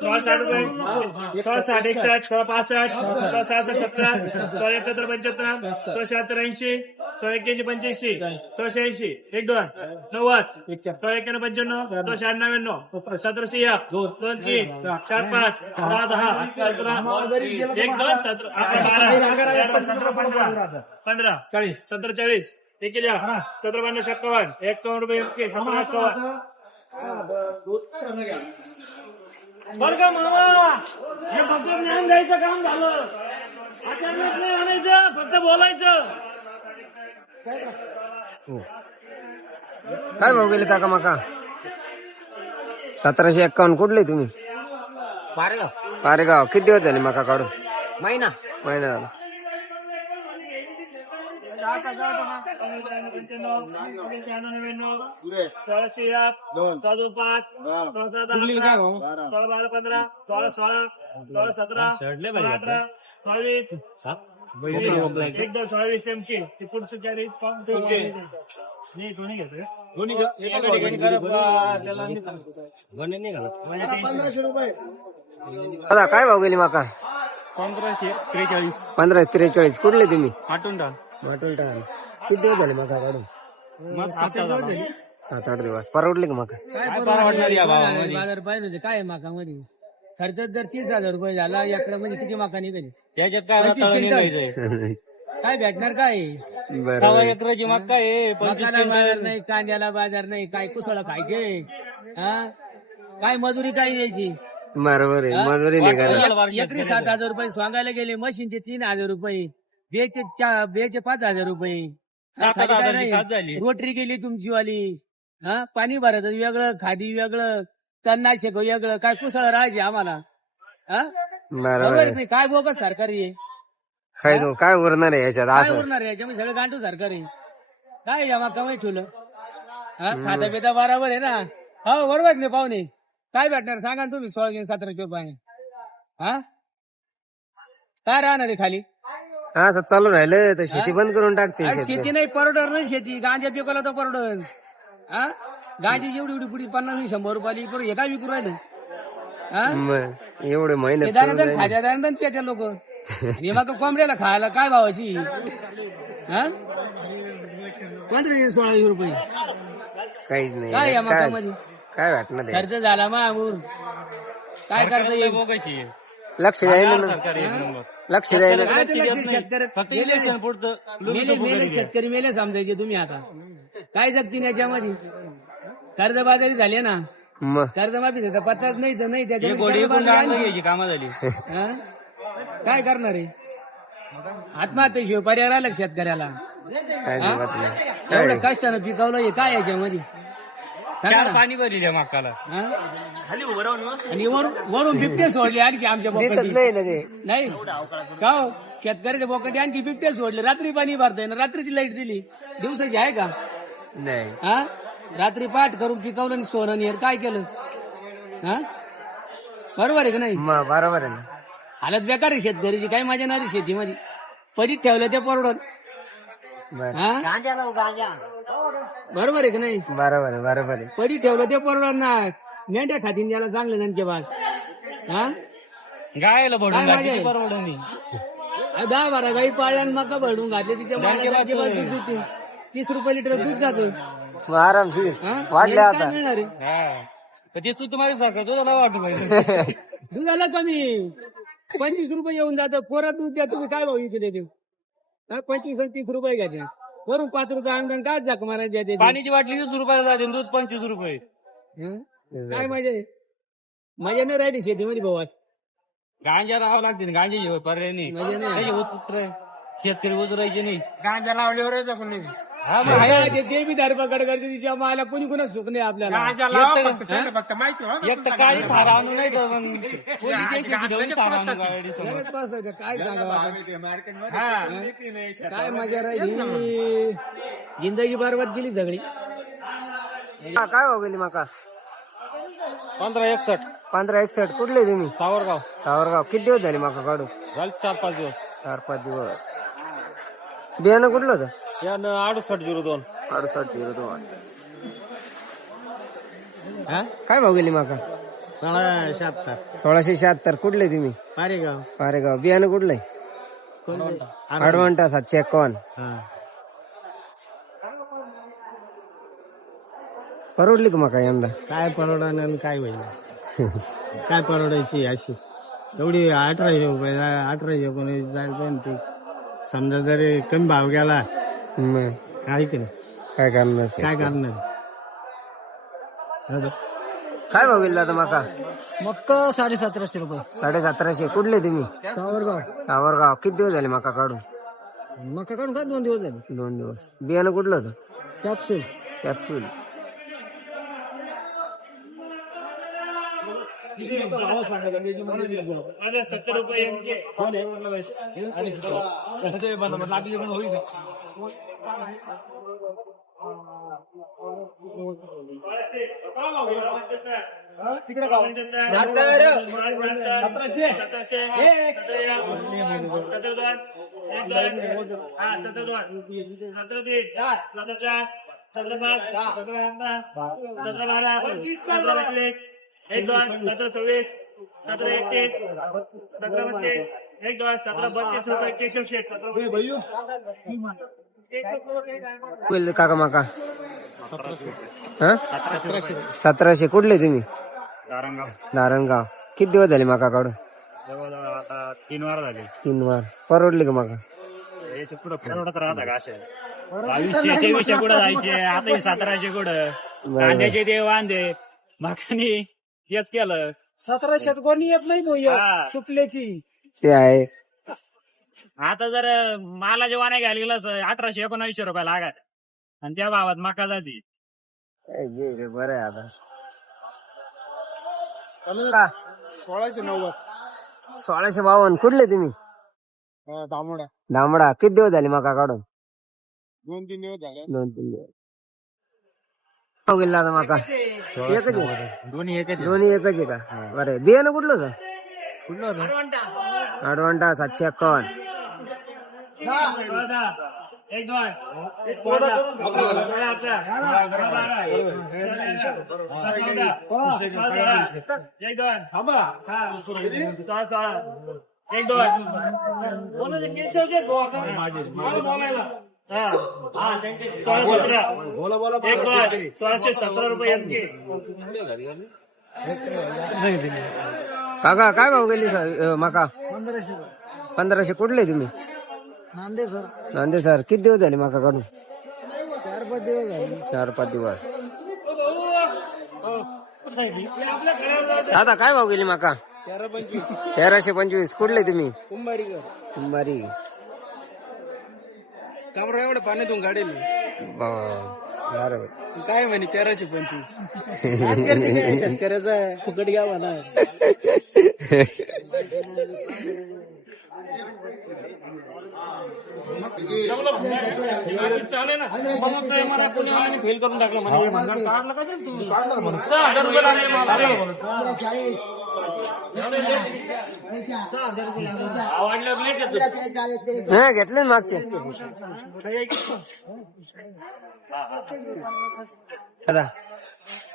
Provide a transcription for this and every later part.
सोळा 60 रुपये, सोळा 60 61, सोळा 65, सोळा 66 70, सोळा 71 75, सोळा 76 80, सोळा 81 85, सोळा 86 12 90, सोळा 91 95, सोळा 99 17 1 2 3 4 5 6 10 11 12 17 11 12 15 40 17 40 17 52 57 51 रुपये 51 बर का मामा, हे फक्त ज्ञान द्यायचं काम झालं. आचार्यात नाही आणायचं, फक्त बोलायचं. काय भाव गेले काका मका? 1751. कुठले तुम्ही? पारेगाव. किती दिवस झाले मका काढून? महिना झाला. एकदम 22 एमची ती पुढचं कॅरी दोन्ही घेतोय. दादा काय भाव गेली मका? 1543. 1543. कुठले तुम्ही? आटून किती दिवस झाले मका काढून? 7-8 दिवस. परवडले का मका? बाजार पाहिजे होते काय माकामध्ये खर्च जर 30,000 रुपये झाला एकरा म्हणजे किती माका निघाली त्याच्यात काय काय भेटणार काय बरोबर. एकराची मका आहे. मकाला बाजार नाही, कांद्याला बाजार नाही, काय कुसळ खायचे हा काय मजुरी काय द्यायची बरोबर आहे. मजुरी नाही करा. एकरी 7,000 रुपये सांगायला गेले मशीनचे 3,000 रुपये बेचे 5,000 रुपये रोटरी गेली तुमची वाली हा पाणी भरायचं वेगळं खादी वेगळं तणनाशक वेगळं काय कुसळ राहायचे आम्हाला हा बरोबर आहे. नाही काय बोगस सरकारी आहे काय उरणार आहे याच्यात काय असं? उरणार आहे याच्यामध्ये सगळं गांडू सरकारी काय जमा कमाई ठेवलं हा खाता पिता बरोबर आहे ना हो बरोबर नाही पाहुणे काय भेटणार सांगा ना तुम्ही 16-17 रुपये हा काय राहणार आहे खाली असं चालू राहिलं तर शेती बंद करून टाकते अरे शेती नाही परवडणार नाही शेती गांजा पिकवला तर परवडन हा गांजी जेवढी पुढे 50-100 रुपयाली पुढे हे काय विकू राहिले हा एवढे महिने दाण्यादान खाद्या दाण्यादान प्याच्या लोक हे मग कोंबड्याला खायला काय भावाची हा 15-16 रुपये काहीच नाही. काय या मकामध्ये काय वाटणार ते? खर्च झाला मग काय करता येईल लक्ष द्यायला ना. लक्ष द्यायला. काय ते लक्ष शेतकरी मेले शेतकरी मेले समजायचे तुम्ही आता काय जगतील याच्यामध्ये कर्जबाजारी झाले ना मग कर्जमाफी त्याचा पत्ताच नाही तर नाही त्याच्यामध्ये कामं झाली. हा? काय करणार आहे आत्महत्येशिवाय पर्याय राहिला का शेतकऱ्याला काय जमत नाही. एवढं कष्टानं पिकवलं हे काय याच्यामध्ये सांगा ना. पाणी भरली मकाला. हा? आणि वरून बिबटे सोडले आणखी आमच्या दिसत बोकडी नाही ना ते. नाही का हो? शेतकऱ्याच्या बोकडी आणखी बिबटे सोडले रात्री पाणी भरताय ना रात्रीची लाईट दिली दिवसाची आहे का नाही. हा रात्री पाठ करून पिकवलं आणि सोनं हेर काय केलं हा बरोबर आहे का नाही मग बरोबर आहे ना. हालत बेकार आहे शेतकऱ्याची काय मजा नाही शेतीमध्ये परीत ठेवलं ते परवडत बरं. हा बरोबर आहे का नाही बरोबर आहे. बरोबर आहे. परीत ठेवलं ते परवडत ना मेंढ्या खातीन त्याला चांगलं त्यांच्या बाद हा गायला काय भरून मजा आहे? परवडणी. 10-12 गाई पाळल्या मका भरून घातले तिच्या मालाला अजिबात दूध देते. 30 रुपये लिटर दूध जातं मग आरामशीर हा? वाढले याला आता. काय मिळणार आहे ते तू तुम्हाला सारखं तो त्याला वाटू पाहिजे. दुधाला कमी 25 रुपये येऊन जातं पोरात दूध द्या तुम्ही काय भाऊ इथे देते 25-30 रुपये घ्यायचे वरून 5 रुपये अनुदान काय जाक मारायला द्यायचे पाण्याची बाटली 20 रुपयाला जाते दूध 25 रुपये. हं? काय मजा आहे मजा नाही राहिली शेतीमध्ये भाऊ आज. गांजा राहावं लागते गांजा पर्याय नाही. मजा नाही शेतकरी उतरायचे नाही. गांजा लावल्यावरच आपण नाही. हा, मग आहे ते बी धरपकड करते तिच्या माला कोणी कोणा सुख नाही आपल्याला गांजा लावा फक्त माहिती हो एक तर काळी थार आणून नाही तर मग पोलीस स्टेशनची ढवळी थार आणून गाडी समोर. लगेच बसायचं. काय सांगावं आता? मार्केटमध्ये काय मजा राहिली जिंदगी बरबाद गेली सगळी हा, काय भाव गेली मका? 1561 1561. कुठले तुम्ही? सावरगाव. सावरगाव. किती दिवस झाले मका काढून? झाले 4-5 दिवस. 4-5 दिवस. बियाणं कुठलं होतं? यानं 6802. 6802. काय भाव गेली मका? 1676 कुठले तुम्ही? पारेगाव. बियाणं कुठलंय? अडवंटा 751. परवडली का मका यंदा? काय परवडणार काय होईल काय परवडायची अशी एवढी 1800 कोणी जायला पाहिजे ते समजा जरी कमी भाव गेला मग काय की नाही काय करणार? काय करणार काय भाव गेला आता मका? मक्का 1750 रुपये 1750. कुठले तुम्ही? सावरगाव. किती दिवस झाले मका काढून? मक्का काढून काय 2 दिवस झाले. 2 दिवस. बियाणं कुठलं होतं? Capsule capsule. आता 70 रुपये यांचे. एक दोन 1724 1731 1732 एक दोन 1732 रुपये केशव शेठ 17 काका मका? 1700. कुठले तुम्ही? नारायणगाव. किती दिवस झाले मका काढून? आता 3 वार झाले. 3 वार. परवडली का मका? याच्या पुढे परवडत राहता का असे 2200 कुठं जायचे आता 1700 कुठं कांद्याचे ते वांदे माकानी तेच केलं 1700 कोणी येत नाही हा. सुपल्याची ते आहे. आता जर मालाचे वाणे घ्यायला गेलं 1800-1900 रुपये लागत आणि त्या भावात मका जाती. बरं आहे आता. 1690. 1652. कुठले तुम्ही? दामोडा दामडा. किती दिवस झाले मका काढून? 2-3 दिवस झाले. 2-3 दिवस. भाव गेला आता मका? एकच आहे? दोन्ही एकच आहे का? बरं. बियाणं कुठलं होतं? अडवंटा 751. एक दोन एक दोन एक दोन कोणाचे केशवचे बोलायला 1617 एक दोन 1617 रुपये यांचे. काका काय भाव गेली मका? 1500. कुठले तुम्ही? नांदे सर. किती दिवस झाले मका काढून? 4-5 दिवस. आता काय भाव गेली मका? 1325. कुठले तुम्ही? कुंभारी. कामरा एवढं पाण्यातून गाडेल काय म्हणे 1325 शेतकऱ्याचा फुकट घ्या म्हणा. चालेल ना मला पुण्याला फेल करून टाकलं काढलं का तू 6,000 रुपये लागले मला. आवडलं लेट हा घेतले ना मागचे. दादा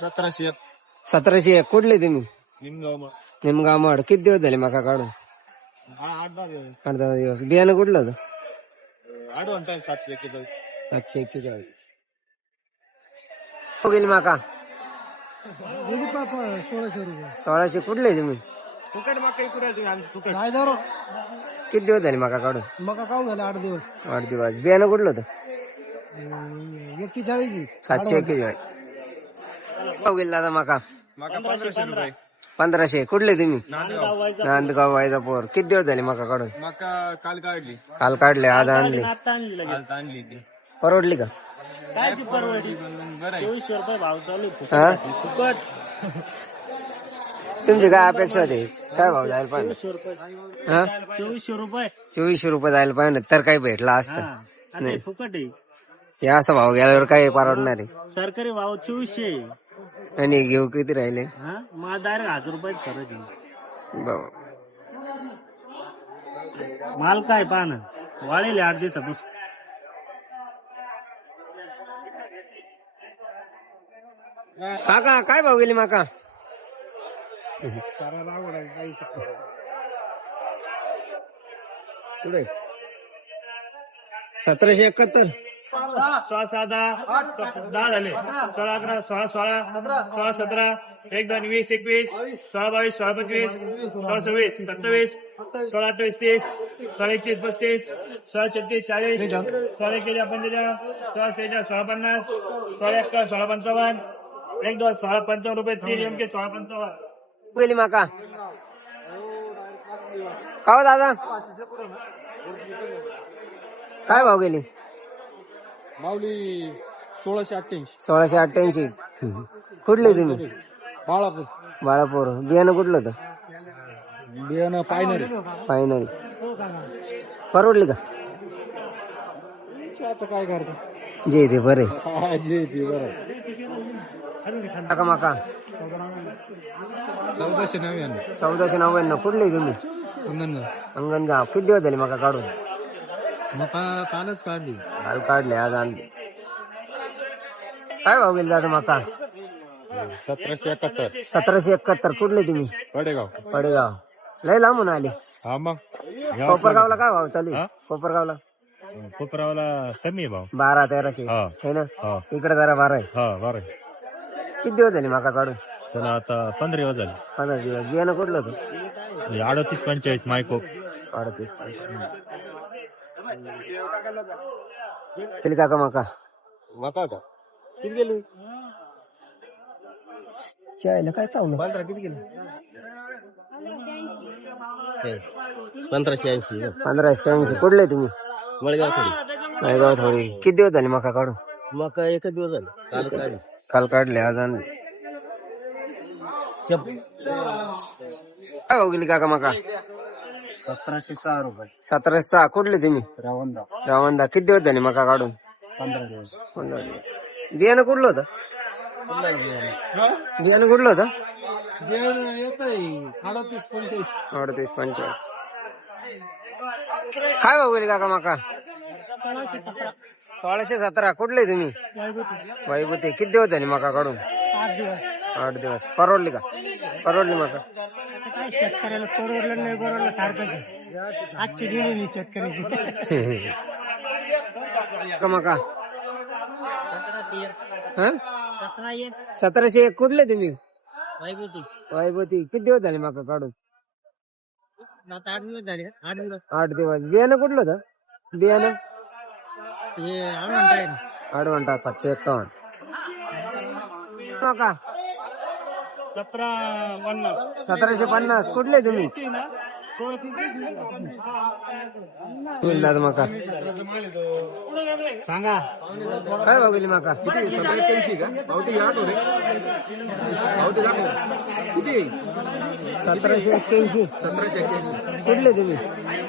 1701. कुठले तुम्ही? निमगाव. किती दिवस झाले मका काढून? 8-10 दिवस. बियाणं कुठलं होतं? 741. हो गेली मका? 1600. कुठले तुम्ही? किती दिवस झाले मका काढून? मका काढून झाले 8 दिवस. 8 दिवस. बियाणं कुठलं होतं? 41. 741. हो गेली दादा मका? 1500 रुपये. 1500. कुठले तुम्ही? नांदगाव वैजापूर. किती दिवस झाले मका काढून? मका काल काढली. काल काढले आज आणले. आणली ती परवडली का? काय परवडी बरं आहे. 2400 रुपये भाव चालू हा? फुकट. तुमची काय अपेक्षा होती? काय भाव जायला पाहिजे? 2400 रुपये 2400 रुपये जायला पाहिजे तर काही भेटला असतं. नाही फुकट आहे. हे असा भाव गेल्यावर काय परवडणार आहे? सरकारी भाव 2400 आणि घेऊ किती राहिले? मला डायरेक्ट 1000 रुपये फरक आहे. बाबा. माल काय पहा ना वाळेल 8 दिवसापासून. काका काय भाव गेली माका? पुढे 1771. 16 6 10 झाले. 16 11 16 16 16 17 1 2 20 21 16 22 16 25 16 26 27 16 28 30 16 21 35 16 36 40 16 41 45 16 46 16 50 16 51 16 55 1 2 16 55 रुपये 3 एम के 16 55. गेली माका का हो दादा काय भाव गेली? माऊली 1688. 1688. कुठले तुम्ही? बाळापूर. बाळापूर. बियाणं कुठलं होतं? बियाणं पायनरी. फायनल परवडली का? आता काय करतो जे ते बरे जे बरं. काका माका 1499. 1499. कुठले तुम्ही? अंगणगाव. किती दिवस झाले माका काढून? मका कालच काढली. काल काढले आज आणले. काय भाव गेले दादा माका? 1771. 1771. कुठले तुम्ही? पडेगाव. पडेगाव. लय लांबून आले. हा मग कोपरगावला काय भाव चालू आहे? कोपरगावला कोपरावाला कमी आहे भाव. 1200-1300 हा. है ना? हा इकडे जरा 12 आहे. हा बरं. किती दिवस झाले माका काढून? त्याला आता 15 दिवस झाले. 15 दिवस. बियाणं कुठलं होतं? 38 45 मायको. 38. केली काका माका? मका का किती गेली? चायला काय चावलं? 15 किती गेली? 1580. 1580. कुठले तुम्ही? वळगाव थोडी. वळगाव थोडी. किती दिवस झाले माका काढून? मका एक दिवस झाले. काल काढली. काल काढले आज आणले. काय भाव गेली काका माका? 1706 रुपये. 1706. कुठले तुम्ही? रावंदा. रावंदा. किती दिवस झाले माका काढून? 15 दिवस. 15 दिवस. बियाणं कुठलं होतं? बियाणं कुठलं होतं? 38 45. 38 45. काय भाव गेली काका माका? 1617. कुठले तुम्ही? वाईभूते. किती दिवस झाले माका काढून? 8 दिवस. परवडली का? परवडली माका? शेतकऱ्याला परवडलं नाही परवडलं सारखं आजची गेली मी शेतकऱ्याची का माका? 1701. कुठले तुम्ही? वाईभूती. किती दिवस झाले माका काढून? 8 दिवस झाले. 8 दिवस. बियाणं कुठलं होतं? बियाणं हे आडवंटा. 751. माका 1750. कुठले तुम्ही? माका सांगा काय भाव गेली माका? 1781 का? भावती या तो रे. भावती दाखव. किती? 1781. 1781. कुठले तुम्ही?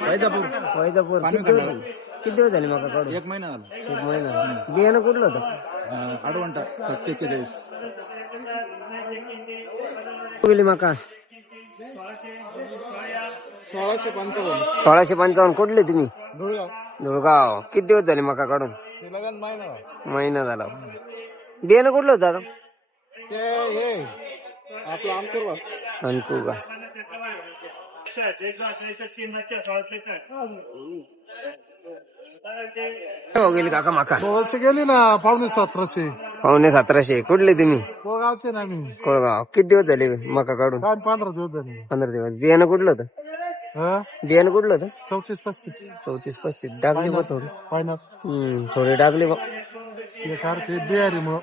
वैजापूर. वैजापूर. किती दिवस झाले माका काढून? 1 महिना झाला. 1 महिना. बियाणं कुठलं होतं? आडवंटा 741. गेली माका 1655. 1655. कुठले तुम्ही? धुळगाव. धुळगाव. किती दिवस झाले माका काढून? लगन महिना. महिना झाला. बियाणं कुठलं होतं दादा? ते हे आपला अंकुर बा. अंकू का? काय भाव गेली काका माका? वर्ष गेली ना 1750. 1750. कुठले तुम्ही? गावचे ना मी कोळगाव. किती दिवस झाले मका काढून? 15 दिवस झाले. 15 दिवस. बियाणं कुठलं होतं? बियाणं कुठलं होतं? 34-35 34-35. टाकली बा थोडी. फायनल थोडी टाकली बा. हे ते बिहारी मुळे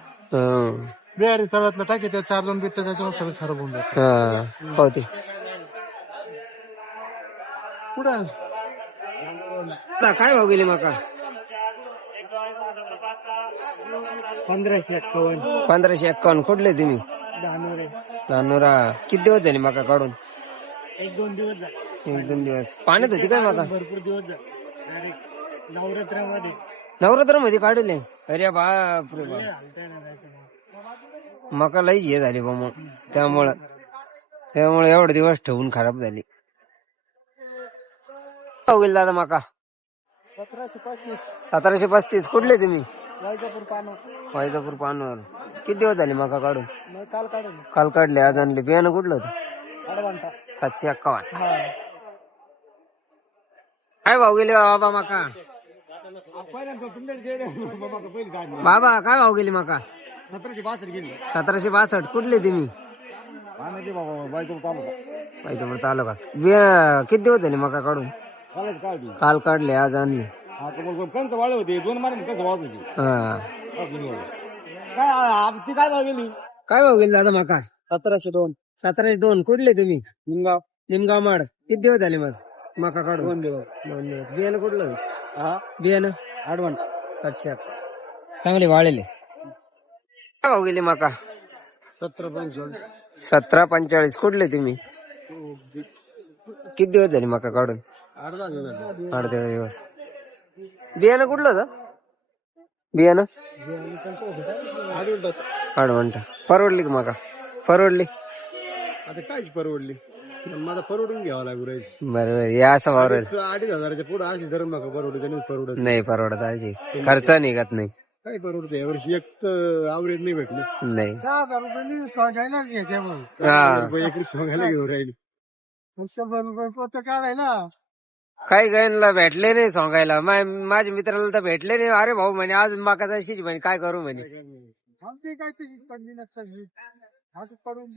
बिहारी तळ्यातलं टाके त्या 4 जण बिट्ट त्याच्यावर सगळं खराब होऊन जात. पावती. कुठं काय भाव गेली माका? 1551. 1551. कुठले तुम्ही? धानोरा. किती दिवस झाले माका काढून? 1-2 दिवस झाले. 1-2 दिवस. पाण्यात होती काय माका? भरपूर दिवस झाले. नवरात्रामध्ये नवरात्र मध्ये काढले. अरे बाप रे बाप. मका लई हे झाली बा मग. त्यामुळे एवढे दिवस ठेवून खराब झाली. होईल दादा माका? 1735. कुठले तुम्ही? वायजापूर पानवर. किती दिवस झाले माका काढून? काल काढले आज आणले. बियाणं कुठलं होतं? 751. काय भाव गेले बाबा मका? बाबा काय भाव गेली मका? 1762 गेली. 1762. कुठले तुम्ही? आम्ही बाबा बायको तालुका. पाहिजे तालुका. किती दिवस झाले मका काढून? कालच काढली. काल काढले, आज आणली. हा कंच वाळे होते 2 महिने कंच वाळत होती. हा. काय ती काय भाव गेली? काय भाव गेली दादा मका? 1702. 1702. कुठले तुम्ही? निमगाव. निमगाव माड. किती दिवस झाले मग मका काढून? 2 दिवस. 2 दिवस. बियाणं कुठलं? हा बियाणं ऍडव्हान्स. अच्छा, चांगले वाळलेले. काय भाव गेली मका? 1745. 1745. कुठले तुम्ही? किती दिवस झाले मका काढून? 8 दिवस. बियाणं कुठलं होतं? बियाणं आडवंटा. परवडली का मका? परवडली. आता काय परवडली? माझा परवडून घ्यावा लागू राहील. बरोबर. या असं वावर 2,500 पुढे अशी धरून नका परवडत नाही परवडत. आजी खर्च निघत नाही. काय परवडत यावर्षी एक तर आवरेज नाही भेटलं. नाही. 10,000 रुपये सोंगायला एकरी सोंगायला घेऊन राहिली. 100 रुपये पोत काढायला. काही गायला भेटले नाही सांगायला. माझ्या मित्राला तर भेटले नाही. अरे भाऊ म्हणे अजून माका तशीच म्हणे, काय करू म्हणे. आमची काय पडली नसतं पडून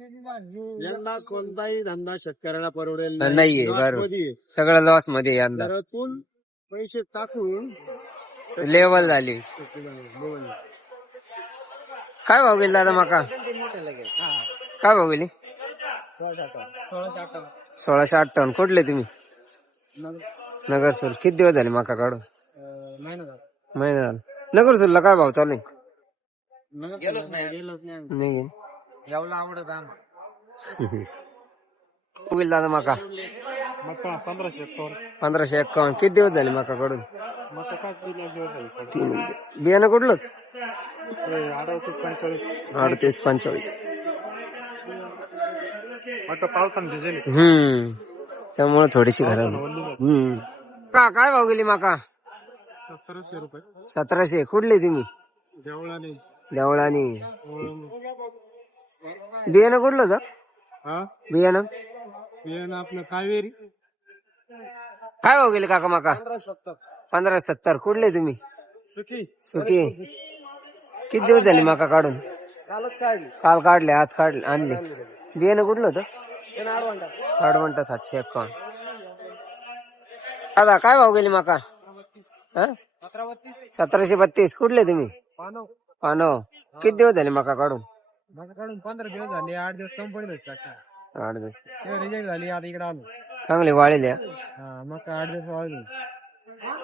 यंदा कोणताही धंदा शेतकऱ्याला परवडेल नाहीये. बरोबर. सगळं लॉस मध्ये यंदा. घरातून पैसे टाकून लेवल झाली. काय भाव गेली दादा मका? काय भाव गेली? 1658. कुठले तुम्ही? नगरसूल. किती दिवस झाले मका काढून? महिना झाला. नगरसूलला काय भाव चालू आहे? नाही. एवढं आवडत आम्हाला. गेली दादा मका? 1551. किती दिवस झाले मका काढून? 3 बियाणं कुठलं? 3845. त्यामुळे थोडीशी खराब. काय भाव गेली माका? 1700 रुपये. 1700. कुठले तुम्ही? देवळानी. बियाणं कुठलं होतं? बियाणं आपलं कावेरी. काय भाव गेले काका माका? 1570. कुठले तुम्ही? सुकी. किती दिवस झाले माका काढून? काल काढले, आज काढले, आणले. बियाणं कुठलं होतं? आडवंटा. 751. दादा काय भाव गेली माका? 1732. कुठले तुम्ही? पानव. किती दिवस झाले माका काढून? 15 दिवस झाले. 8 दिवस कंपनीत 8 दिवस. रिजेक्ट झाली. आता इकडे आलो. चांगले वाळेले. मग 8 दिवस वाळली.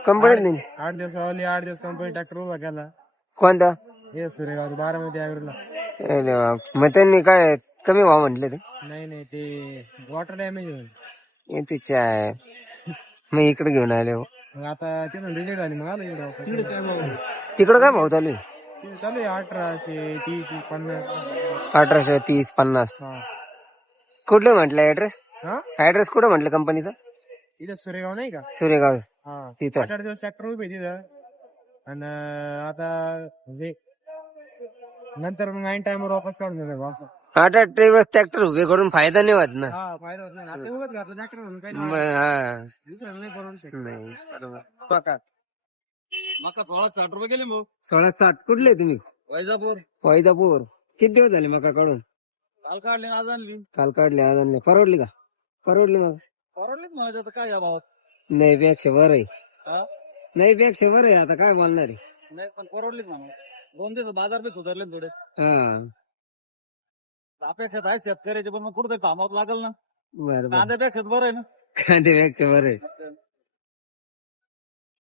कंपनीत नाही. 8 दिवस वाळली. 8 दिवस कंपनी ट्रॅक्टर उभा केला. कोणता? हे सुरेगाव 12 ॲव्हरेजला. मग त्यांनी काय कमी भाव म्हटले? ते नाही ते वॉटर डॅमेज तिच्या मग इकडे घेऊन आले. आता तिथून रिजेक्ट झाली. मग आलो इकडे. तिकडं काय भाव चालू आहे? चालू आहे 1830 50. 1830 50. कुठलं म्हटलं ऍड्रेस? हा ऍड्रेस कुठं म्हटलं कंपनीचा? इथं सुरेगाव नाही का? सुरेगाव. हा तिथं 8 दिवस ट्रॅक्टर उभे तिथं. आणि आता म्हणजे नंतर मग ऐन टाइमवर वापस काढून देतो. 8 दिवस ट्रॅक्टर उभे करून फायदा नाही होत ना. हा फायदा होत नाही. आता उगाच घातलं ट्रॅक्टर म्हणून काही हा. दुसऱ्याला नाही परवडू शकत. नाही बरोबर. मका 1660 रुपये गेले मग. 1660. कुठले तुम्ही? वैजापूर. किती दिवस झाले मका काढून? काल काढले आज आणली. काल काढले, आज आणले. परवडली का? परवडली मग. परवडलीच माझ्या आता काय या भावात. नाही पेक्षा बरं आहे. हा? नाही पेक्षा बरं आहे. आता काय बोलणार आहे. नाही पण परवडलीच म्हणा. 2 दिवस बाजार बी सुधारले थोडे. हा अपेक्षात आहे शेतकऱ्याचे, पण मग कुठे कामावर लागल ना. बरं. कांद्यापेक्षा बरं आहे ना. कांद्यापेक्षा बरं आहे.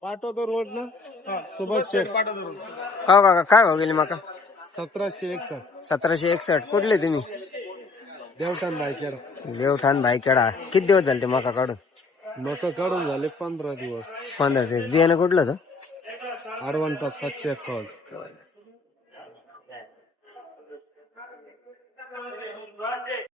पाठवतो रोड ना. सुभाष शेठ. हो काका काय भाव गेली मका? 1761. 1761. कुठले तुम्ही? देवठाण बायकेड. देवठाण भाईखेडा. किती दिवस झाले ते मका काढून? मका काढून झाले 15 दिवस. 15 दिवस. बियाणं कुठलं होतं? आडवंटा 751.